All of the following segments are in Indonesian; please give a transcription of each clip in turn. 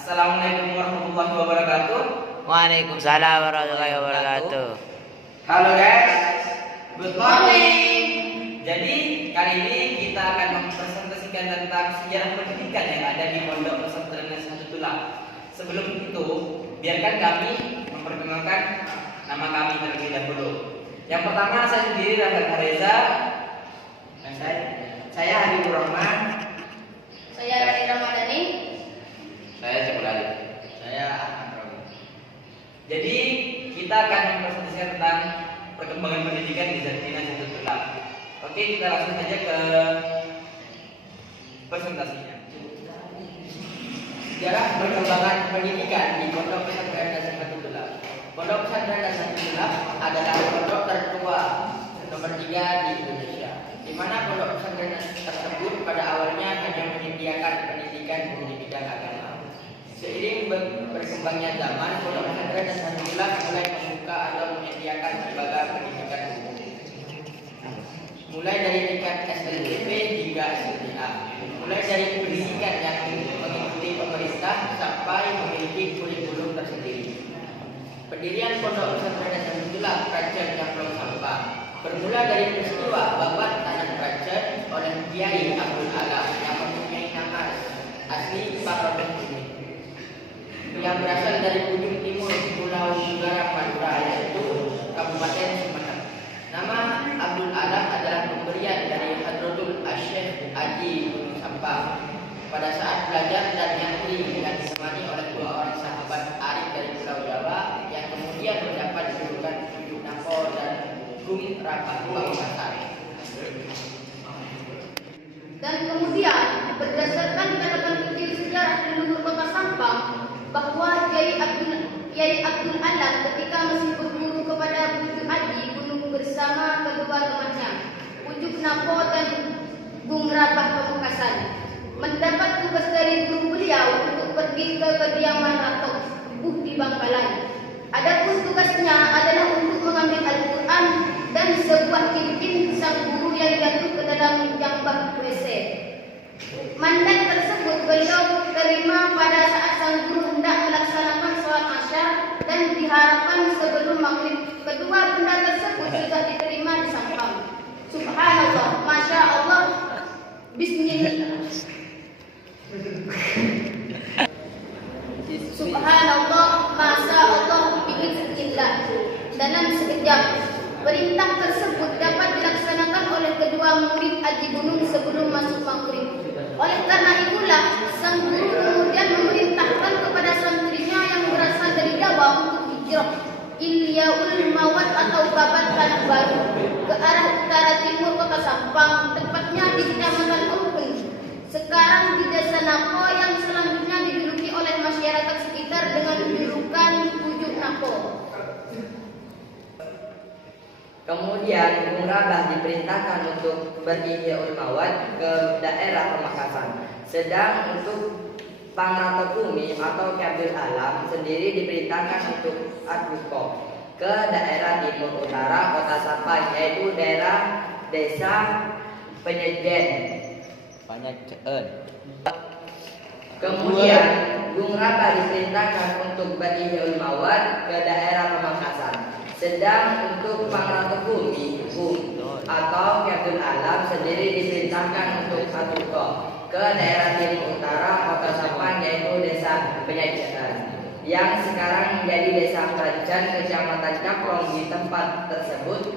Assalamualaikum warahmatullahi wabarakatuh. Waalaikumsalam warahmatullahi wabarakatuh. Halo guys, good morning. Jadi kali ini kita akan mempresentasikan tentang sejarah pendidikan yang ada di Pondok Pesantren Nahdlatul. Sebelum itu, biarkan kami memperkenalkan nama kami terlebih dahulu. Yang pertama saya sendiri Rahmat Reza. Saya Habibur Rahman. Saya Rani Ramadhani. Saya Syekh Ali. Saya Ahmad Rawi. Jadi kita akan mempresentasikan tentang perkembangan pendidikan di Nahdlatul. Oke, kita langsung saja ke presentasinya. Sejarah perkembangan pendidikan di Pondok Pesantren Nahdlatul. Pondok Pesantren Nahdlatul adalah pondok tertua nomor 3 di Indonesia, di mana pondok pesantren tersebut pada awalnya hanya menyediakan pendidikan di bidang agama. Seiring berkembangnya zaman, pondok pesantren Nahdlatul mulai membuka atau menyediakan lembaga pendidikan umum, mulai dari tingkat SLTP hingga SLTA, mulai dari pendidikan yang mengikuti pemerintah sampai memiliki kurikulum tersendiri. Pendirian Pondok Pesantren Nahdlatul Prajen Camplong Sampang bermula dari peristiwa babat tanah Prajen oleh Kiai Abdul Alam yang mempunyai nama asli Pak Bumi, yang berasal dari ujung timur Pulau Negara Madura, yaitu Kabupaten Sumeneb. Nama Abdul Alam adalah pemberian dari Hadratul Asyikh Haji Gunung Sampang pada saat belajar dan nyantri dan ditemani oleh 2 orang sahabat arif dari Pulau Jawa yang kemudian mendapat julukan Pujuk Napo dan Gung Rapat Pamekasan. Dan kemudian berdasarkan catatan kecil sejarah leluhur Kota Sampang bahwa Kiai Abdul Alam ketika masih berguru kepada Pujuk Haji Gunung bersama kedua temannya Pujuk Napo dan Gung Rapat Pamekasan mendapat tugas dari guru beliau untuk pergi ke kediaman Ratok Buh di Bangkalan. Adapun tugasnya adalah untuk mengambil Al-Quran dan sebuah cincin sang guru yang jatuh ke dalam jambah WC. Mandat tersebut beliau terima pada saat sang guru hendak melaksanakan sholat Asar dan diharapkan sebelum maghrib. Kedua benda tersebut sudah diterima di Sampang. Subhanallah, Masya Allah, Bismillah. Subhanallah, Masya Allah, Bismillah. Dalam sekejap, perintah tersebut dapat dilaksanakan oleh kedua murid Haji Gunung sebelum masuk maghrib. Oleh karena itulah, sang guru kemudian memerintahkan kepada santrinya yang berasal dari Jawa untuk hijrah Ilyaul Mawad atau Babat Tanah Baru ke arah utara timur Kota Sampang, tepatnya di Kecamatan Ompeng, sekarang di Desa Napo, yang selanjutnya dijuluki oleh masyarakat sekitar dengan julukan Pujuk Napo. Kemudian Gung Rabah diperintahkan untuk berihyaul mawad ke daerah Pamekasan. Sedang untuk Pangrata Bumi atau Ki Abdul Alam sendiri diperintahkan untuk adbuko ke daerah timur utara Kota Sampang, yaitu daerah Desa Penyejen. Kemudian Gung Rabah diperintahkan untuk berihyaul mawad ke daerah Pamekasan. Sedang untuk Pangrata Bumi atau Ki Abdul Alam sendiri diperintahkan untuk adbuko ke daerah timur utara Kota Sampang, yaitu Desa Penyajian, yang sekarang menjadi Desa Prajen, Kecamatan Camplong. Di tempat tersebut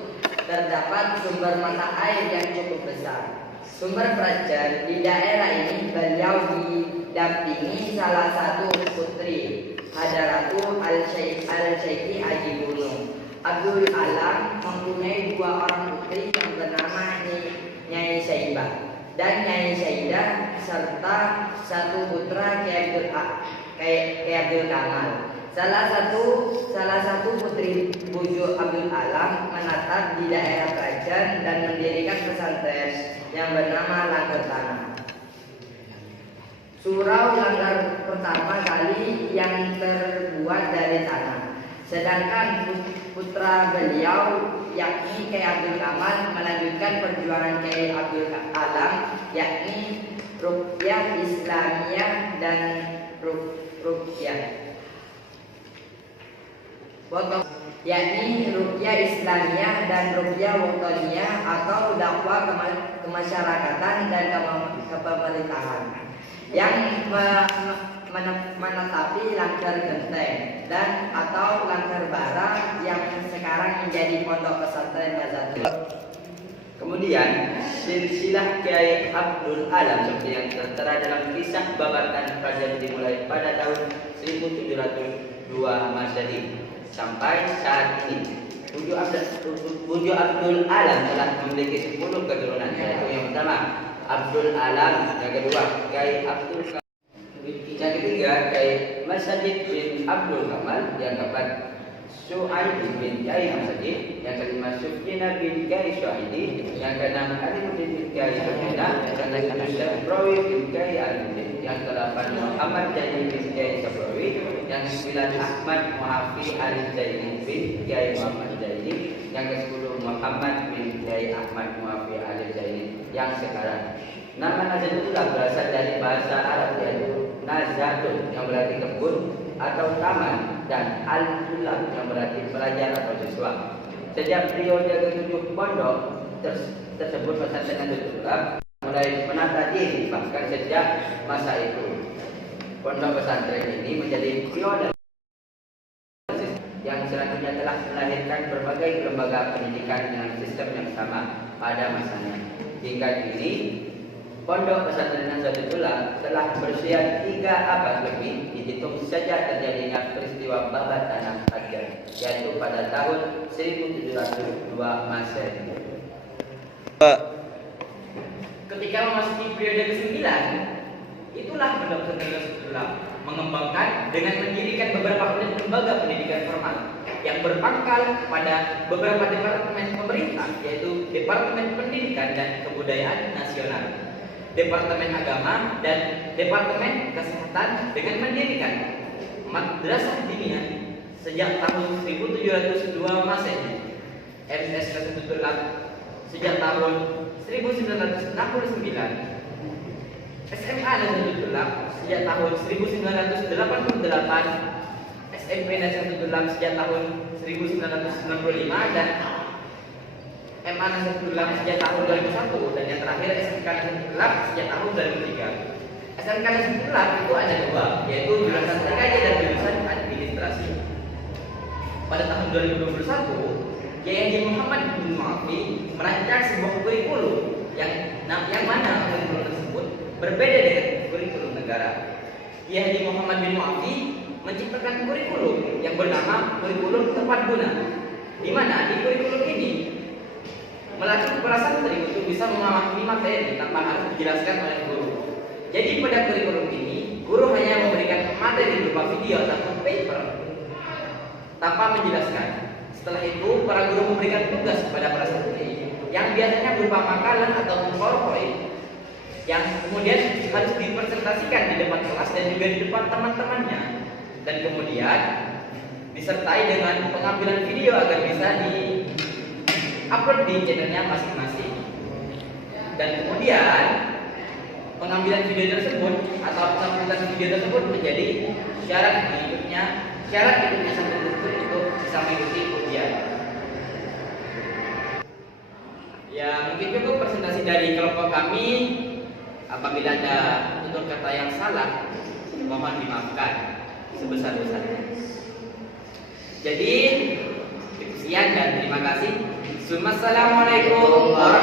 terdapat sumber mata air yang cukup besar. Sumber Prajen di daerah ini beliau didampingi salah satu putri, Hadratu Al-Syeikhi Haji Gunung. Abdul Alam mempunyai 2 orang putri yang bernama Nyai Saibah dan Nyai Saidah, serta 1 putra Kiai Abdul Kamal. Salah satu putri Pujuk Abdul Alam menatap di daerah Prajen dan mendirikan pesantren yang bernama Langgar Tanah. Surau Langgar pertama kali yang terbuat dari tanah. Sedangkan putra beliau yakni Kiai Abdul Kamal melanjutkan perjuangan Kiai Abdul Alam, yakni Ruqyah Islamiyah dan ruqyah. Yakni ruqyah Islamiyah dan ruqyah wataniyah atau dakwah kemasyarakatan dan kepemerintahan yang menetapi langgar genteng dan atau langgar bara yang sekarang menjadi pondok pesantren Nazatul. Kemudian silsilah Kiai Abdul Alam seperti yang tertera dalam kisah babatan kerajaan dimulai pada tahun 1702 Masehi sampai saat ini. Bujo Abdul Alam telah memiliki 10 keturunan, yaitu yang pertama Abdul Alam, yang kedua Kiai Abdul Kamal, yang ketiga Kiai Masjid bin Abdul Kamal, yang keempat Su'aid bin Kiai Masjid, yang kelima Sufyana bin Kiai Su'aidi, yang keenam Alimuddin bin Kiai Sufyana, yang ketujuh Sabrawi bin Kiai Alimuddin, yang kedelapan Muhammad Jaini bin Kiai Sabrawi, yang ke-9 Ahmad Muhafi Ali Jaini bin Kiai Muhammad Jaini, yang ke-10 Muhammad bin Kiai Ahmad Muhafi Ali Jaini, yang sekarang. Nama Nazatullah berasal dari bahasa Arab yaitu Nazatun yang berarti kebun atau taman dan al-tulab yang berarti pelajar atau siswa. Sejak periode ke-7 pondok tersebut pesantren Nazatullah mulai menata diri, bahkan sejak masa itu pondok pesantren ini menjadi pionir yang selanjutnya telah melahirkan berbagai lembaga pendidikan dengan sistem yang sama pada masanya. Hingga kini Pondok Pesantren Nazatullah telah berusia 3 abad lebih, dihitung sejak terjadinya peristiwa babat tanah Agar, yaitu pada tahun 1702 Masehi. Ketika memasuki periode ke-9, itulah Pondok Pesantren Nazatullah mengembangkan dengan mendirikan beberapa lembaga pendidikan formal yang berpangkal pada beberapa departemen pemerintah, yaitu Departemen Pendidikan dan Kebudayaan Nasional, Departemen Agama, dan Departemen Kesehatan, dengan mendirikan Madrasah Diniyah sejak tahun 1702 Masehi, MS Nazatullah sejak tahun 1969, SMA Nazatullah sejak tahun 1988, SMP Nazatullah sejak tahun 1995, dan MA Nazatullah sejak tahun 2001, dan yang terakhir SMK Nazatullah sejak tahun 2003. SMK Nazatullah itu ada 2, yaitu jurusan TKJ dan jurusan administrasi. Pada tahun 2021, Kiai Haji Muhammad bin Mu'afi merancang sebuah kurikulum yang mana kurikulum tersebut berbeda dengan kurikulum negara. Kiai Haji Muhammad bin Mu'afi menciptakan kurikulum yang bernama kurikulum tepat guna, di mana di kurikulum ini melatih para santri untuk bisa memahami materi tanpa harus dijelaskan oleh guru. Jadi pada kurikulum ini, guru hanya memberikan materi berupa video ataupun paper tanpa menjelaskan. Setelah itu, para guru memberikan tugas kepada para santri yang biasanya berupa makalah ataupun PowerPoint yang kemudian harus dipresentasikan di depan kelas dan juga di depan teman-temannya, dan kemudian disertai dengan pengambilan video agar bisa upload di channelnya masing-masing. Dan kemudian pengambilan video tersebut atau pengambilan video tersebut menjadi syarat ikutnya santri tersebut untuk bisa mengikuti ujian. Ya, mungkin cukup presentasi dari kelompok kami. Apabila ada tutur kata yang salah, mohon dimaafkan sebesar-besarnya. Jadi sekian dan terima kasih. Assalamualaikum warahmatullahi wabarakatuh.